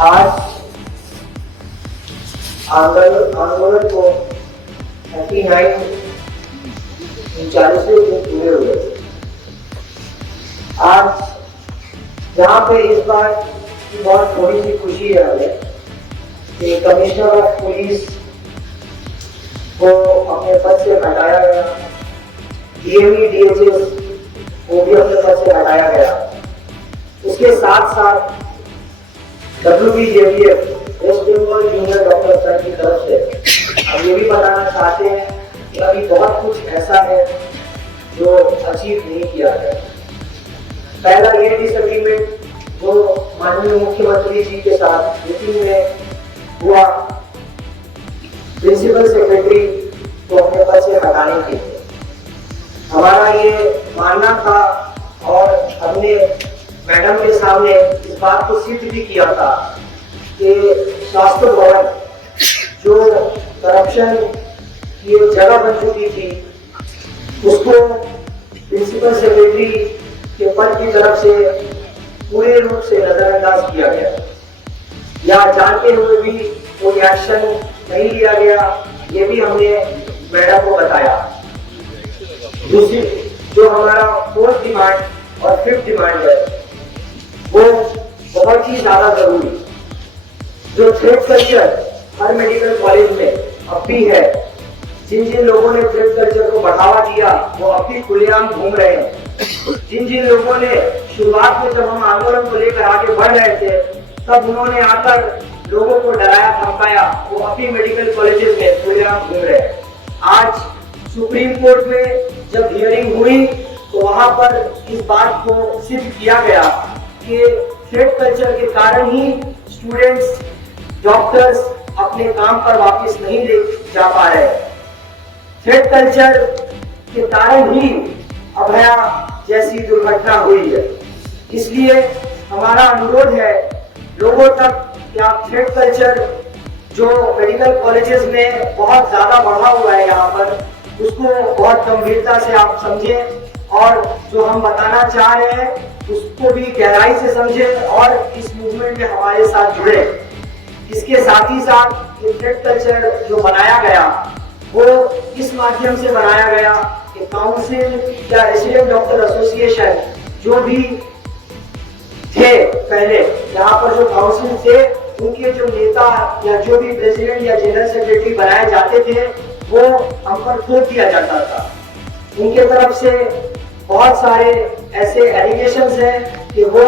आज आंदोलन को 39 दिन पूरे हुए। आज यहाँ पे इस बार की बहुत थोड़ी सी खुशी है हमें कि कमिश्नर ऑफ पुलिस को अपने पद से हटाया गया, डीएमई डीएचएस को भी अपने पद से हटाया गया। उसके साथ साथ WBJPF West Bengal junior doctor संघ की तरफ से हम ये भी बताना चाहते हैं कि अभी बहुत कुछ ऐसा है जो अचीव नहीं किया गया। पहला ये डिसएग्रीमेंट जो माननीय मुख्यमंत्री जी के साथ मीटिंग में हुआ, प्रिंसिपल सेक्रेटरी को अपने पद से हटाने के लिए हमारा ये मानना था और हमने मैडम के सामने इस बात को सिद्ध भी किया था कि स्वास्थ्य भवन जो करप्शन की जगह बन चुकी थी उसको प्रिंसिपल सेक्रेटरी के पद की तरफ से पूरे रूप से नजरअंदाज किया गया या जानते हुए भी कोई एक्शन नहीं लिया गया। ये भी हमने मैडम को बताया। दूसरी जो हमारा फोर्थ डिमांड और फिफ्थ डिमांड है वो बहुत ही ज्यादा जरूरी, जो थ्रेड कल्चर हर मेडिकल कॉलेज में अब भी है, जिन जिन लोगों ने थ्रेड कल्चर को बढ़ावा दिया वो अब भी खुलेआम घूम रहे हैं। जिन जिन लोगों ने शुरुआत में जब हम आंदोलन को लेकर आगे बढ़ रहे थे तब उन्होंने आकर लोगों को डराया धमकाया, वो अभी मेडिकल कॉलेजेस में खुलेआम घूम रहे हैं। आज सुप्रीम कोर्ट में जब हियरिंग हुई तो वहां पर इस बात को सिद्ध किया गया कि थ्रेड कल्चर के कारण ही स्टूडेंट्स डॉक्टर्स अपने काम पर वापस नहीं ले जा पा रहे। थ्रेड कल्चर के कारण ही अभया जैसी दुर्घटना हुई है। इसलिए हमारा अनुरोध है लोगों तक कि आप थ्रेड कल्चर जो मेडिकल कॉलेजेस में बहुत ज्यादा बढ़ा हुआ है यहाँ पर, उसको बहुत गंभीरता से आप समझें और जो हम बताना चाह रहे हैं उसको भी गहराई से समझें और इस मूवमेंट में हमारे साथ जुड़े। इसके साथ ही साथ ये थ्रेड कल्चर जो बनाया गया वो इस माध्यम से बनाया गया कि काउंसिल या रेसिडेंट डॉक्टर एसोसिएशन जो भी थे पहले यहाँ पर जो काउंसिल थे उनके जो नेता या जो भी प्रेसिडेंट या जनरल सेक्रेटरी बनाए जाते थे वो हम पर थोप दिया जाता था। उनके तरफ से बहुत सारे ऐसे एलिगेशंस हैं कि वो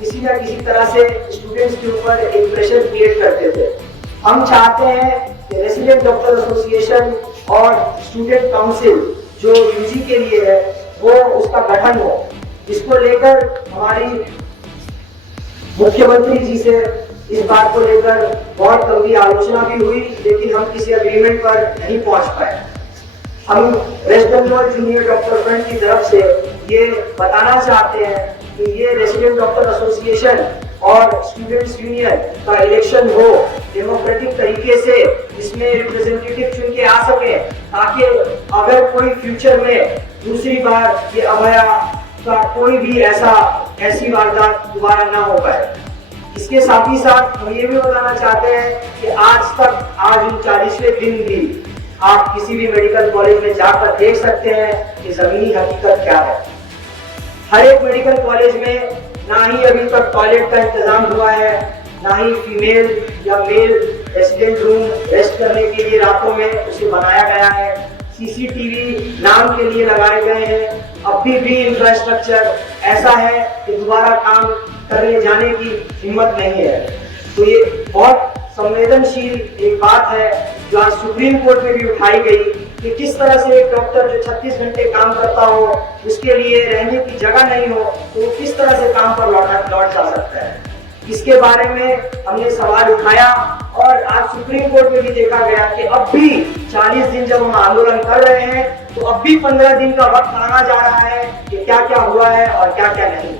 किसी न किसी तरह से स्टूडेंट्स के ऊपर एक प्रेशर क्रिएट करते थे। हम चाहते हैं कि रेसिडेंट डॉक्टर एसोसिएशन और स्टूडेंट काउंसिल जो यूजी के लिए है वो उसका गठन हो। इसको लेकर हमारी मुख्यमंत्री जी से इस बात को लेकर बहुत गंभीर आलोचना भी हुई, लेकिन हम किसी एग्रीमेंट पर नहीं पहुंच पाए। हम West Bengal junior doctor front की तरफ से ये बताना चाहते हैं कि ये रेसिडेंट डॉक्टर एसोसिएशन और स्टूडेंट्स यूनियन का इलेक्शन हो डेमोक्रेटिक तरीके से, इसमें रिप्रेजेंटेटिव चुन के आ सके ताकि अगर कोई फ्यूचर में दूसरी बार ये अभया का कोई भी ऐसी वारदात दोबारा ना हो पाए। इसके साथ ही साथ हम ये भी बताना चाहते हैं कि आज 39वें दिन भी आप किसी भी मेडिकल कॉलेज में जाकर देख सकते हैं कि जमीनी हकीकत क्या है। हर एक मेडिकल कॉलेज में ना ही अभी तक टॉयलेट का इंतजाम हुआ है, ना ही फीमेल या मेल रेसिडेंट रूम रेस्ट करने के लिए रातों में उसे बनाया गया है। सीसीटीवी नाम के लिए लगाए गए हैं। अभी भी इंफ्रास्ट्रक्चर ऐसा है कि दोबारा काम करने जाने की हिम्मत नहीं है। तो ये बहुत संवेदनशील एक बात है जो आज सुप्रीम कोर्ट में भी उठाई गई कि किस तरह से एक डॉक्टर जो 36 घंटे काम करता हो, उसके लिए रहने की जगह नहीं हो, तो वो किस तरह से काम पर लौट जा सकता है। इसके बारे में हमने सवाल उठाया और आज सुप्रीम कोर्ट में भी देखा गया कि अब भी 40 दिन जब हम आंदोलन कर रहे हैं तो अब भी 15 दिन का वक्त मांगा जा रहा है कि क्या क्या हुआ है और क्या क्या नहीं।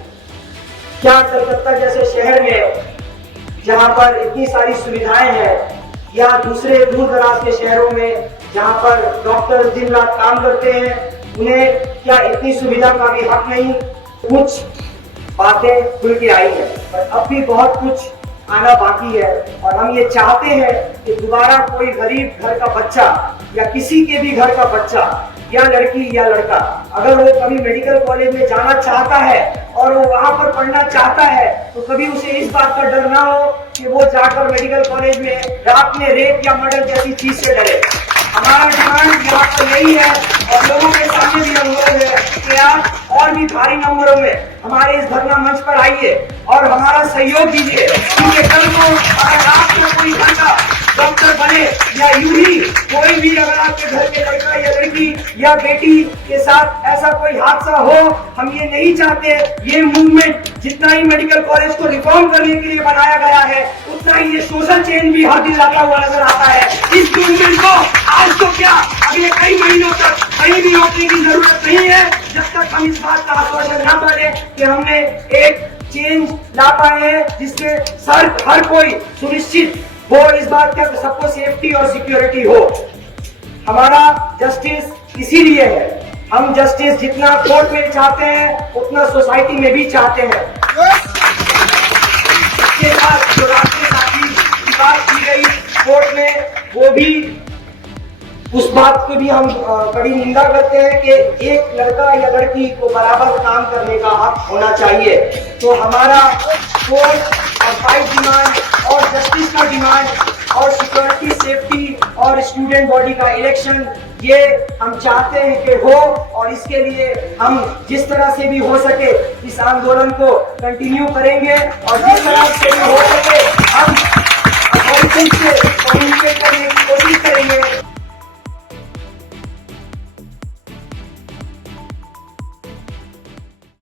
क्या कलकत्ता जैसे शहर में जहां पर इतनी सारी सुविधाएं हैं या दूसरे दूर दराज के शहरों में जहां पर डॉक्टर दिन रात काम करते हैं, उन्हें क्या इतनी सुविधा का भी हक नहीं? कुछ बातें खुल के आई है, पर अब भी बहुत कुछ आना बाकी है। और हम ये चाहते हैं कि दोबारा कोई गरीब घर का बच्चा या किसी के भी घर का बच्चा या लड़की या लड़का अगर वो कभी मेडिकल कॉलेज में जाना चाहता है और वो वहां पर पढ़ना चाहता है तो कभी उसे इस बात का डर ना हो कि वो जाकर मेडिकल कॉलेज में रात में रेप या मर्डर जैसी चीज से डरे। हमारा डिमांड यहाँ पर यही है और लोगों के सामने भी अनुरोध है कि आप और भी भारी नंबरों में हमारे इस धरना मंच पर आइए और हमारा सहयोग दीजिए, क्योंकि कल को अगर आपको कोई बंदा डॉक्टर बने या यूं ही कोई भी अगर आपके घर के लड़का या लड़की या बेटी के साथ ऐसा कोई हादसा हो, हम ये नहीं चाहते। ये मूवमेंट जितना ही मेडिकल कॉलेज को रिफॉर्म करने के लिए बनाया गया है उतना ही ये सोशल चेंज भी हर दिन लाता हुआ नजर आता है। इस मूवमेंट को आज तो क्या अगले कई महीनों तक कहीं भी रोकने की जरूरत नहीं है जब तक हम इस बात का आश्वासन न पाए कि हमने एक चेंज ला पाए हैं जिससे हर कोई सुनिश्चित वो इस बात का सबको सेफ्टी और सिक्योरिटी हो। हमारा जस्टिस इसीलिए है, हम जस्टिस जितना कोर्ट में चाहते हैं उतना सोसाइटी में भी चाहते हैं। इसके बाद जो राष्ट्रीय साथी की बात की गई कोर्ट में, वो भी उस बात की भी हम कड़ी निंदा करते हैं कि एक लड़का या लड़की को बराबर काम करने का हक होना चाहिए। तो हमारा कोर्ट और फाइट डिमांड और जस्टिस का डिमांड और सिक्योरिटी सेफ्टी और स्टूडेंट बॉडी का इलेक्शन ये हम चाहते हैं कि हो और इसके लिए हम जिस तरह से भी हो सके इस आंदोलन को कंटिन्यू करेंगे और जिस तरह से भी हो सके हम अथॉरिटी से कम्युनिकेट करने की कोशिश करेंगे